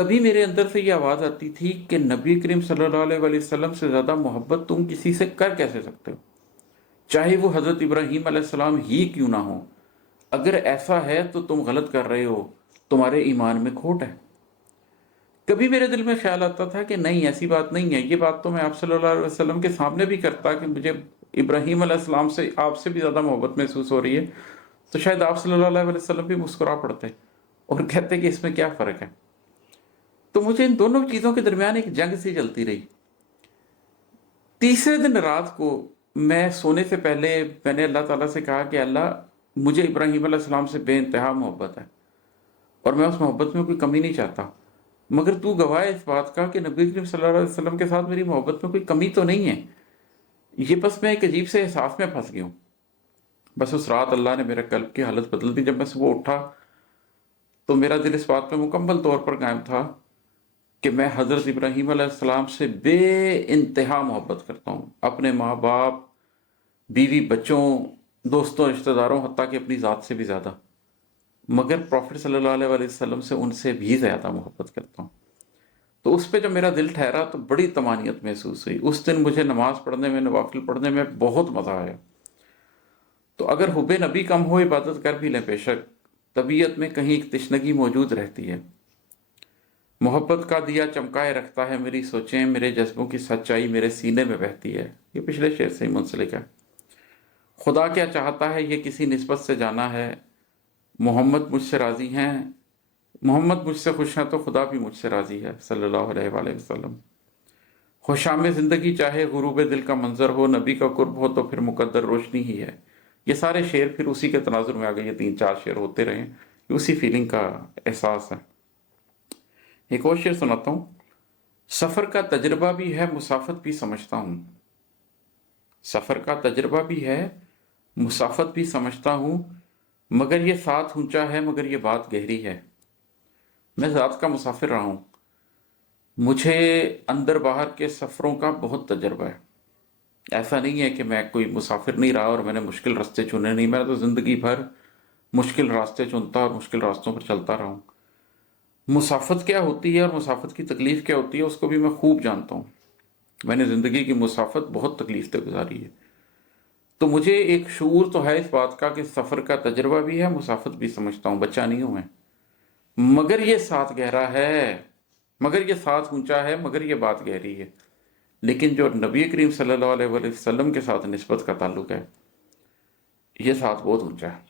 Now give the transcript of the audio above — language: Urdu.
کبھی میرے اندر سے یہ آواز آتی تھی کہ نبی کریم صلی اللہ علیہ وسلم سے زیادہ محبت تم کسی سے کر کیسے سکتے ہو، چاہے وہ حضرت ابراہیم علیہ السلام ہی کیوں نہ ہو۔ اگر ایسا ہے تو تم غلط کر رہے ہو، تمہارے ایمان میں کھوٹ ہے۔ کبھی میرے دل میں خیال آتا تھا کہ نہیں، ایسی بات نہیں ہے، یہ بات تو میں آپ صلی اللہ علیہ وسلم کے سامنے بھی کرتا کہ مجھے ابراہیم علیہ السلام سے آپ سے بھی زیادہ محبت محسوس ہو رہی ہے، تو شاید آپ صلی اللہ علیہ وسلم بھی مسکرا پڑتے اور کہتے کہ اس میں کیا فرق ہے۔ تو مجھے ان دونوں چیزوں کے درمیان ایک جنگ سی چلتی رہی۔ تیسرے دن رات کو میں سونے سے پہلے میں نے اللہ تعالیٰ سے کہا کہ اللہ، مجھے ابراہیم علیہ السلام سے بے انتہا محبت ہے اور میں اس محبت میں کوئی کمی نہیں چاہتا، مگر تو گواہ ہے اس بات کا کہ نبی کریم صلی اللہ علیہ وسلم کے ساتھ میری محبت میں کوئی کمی تو نہیں ہے۔ یہ بس میں ایک عجیب سے احساس میں پھنس گیا ہوں۔ بس اس رات اللہ نے میرے قلب کی حالت بدل دی۔ جب میں صبح اٹھا تو میرا دل اس بات پہ مکمل طور پر قائم تھا کہ میں حضرت ابراہیم علیہ السلام سے بے انتہا محبت کرتا ہوں، اپنے ماں باپ، بیوی بچوں، دوستوں، رشتہ داروں، حتیٰ کہ اپنی ذات سے بھی زیادہ، مگر پروفٹ صلی اللہ علیہ وسلم سے ان سے بھی زیادہ محبت کرتا ہوں۔ تو اس پہ جب میرا دل ٹھہرا تو بڑی طمانینت محسوس ہوئی۔ اس دن مجھے نماز پڑھنے میں، نوافل پڑھنے میں بہت مزہ آیا۔ تو اگر حب نبی کم ہو، عبادت کر بھی لیں بے شک، طبیعت میں کہیں ایک تشنگی موجود رہتی ہے۔ محبت کا دیا چمکائے رکھتا ہے میری سوچیں، میرے جذبوں کی سچائی میرے سینے میں بہتی ہے۔ یہ پچھلے شعر سے ہی منسلک ہے۔ خدا کیا چاہتا ہے یہ کسی نسبت سے جانا ہے، محمد مجھ سے راضی ہیں، محمد مجھ سے خوش ہیں تو خدا بھی مجھ سے راضی ہے صلی اللہ علیہ وآلہ وسلم۔ خوشام زندگی چاہے غروب دل کا منظر ہو، نبی کا قرب ہو تو پھر مقدر روشنی ہی ہے۔ یہ سارے شعر پھر اسی کے تناظر میں آگئے، یہ 3-4 شعر ہوتے رہے، یہ اسی فیلنگ کا احساس ہے۔ ایک اور شعر سناتا ہوں۔ سفر کا تجربہ بھی ہے، مسافت بھی سمجھتا ہوں، سفر کا تجربہ بھی ہے، مسافت بھی سمجھتا ہوں، مگر یہ ساتھ اونچا ہے، مگر یہ بات گہری ہے۔ میں ذات کا مسافر رہا ہوں، مجھے اندر باہر کے سفروں کا بہت تجربہ ہے۔ ایسا نہیں ہے کہ میں کوئی مسافر نہیں رہا اور میں نے مشکل راستے چنے نہیں، میں تو زندگی بھر مشکل راستے چنتا اور مشکل راستوں پر چلتا رہا ہوں۔ مسافت کیا ہوتی ہے اور مسافت کی تکلیف کیا ہوتی ہے اس کو بھی میں خوب جانتا ہوں۔ میں نے زندگی کی مسافت بہت تکلیف سے گزاری ہے، تو مجھے ایک شعور تو ہے اس بات کا کہ سفر کا تجربہ بھی ہے، مسافت بھی سمجھتا ہوں، بچہ نہیں ہوں میں، مگر یہ ساتھ گہرا ہے، مگر یہ ساتھ اونچا ہے، مگر یہ بات گہری ہے۔ لیکن جو نبی کریم صلی اللہ علیہ وسلم کے ساتھ نسبت کا تعلق ہے، یہ ساتھ بہت اونچا ہے۔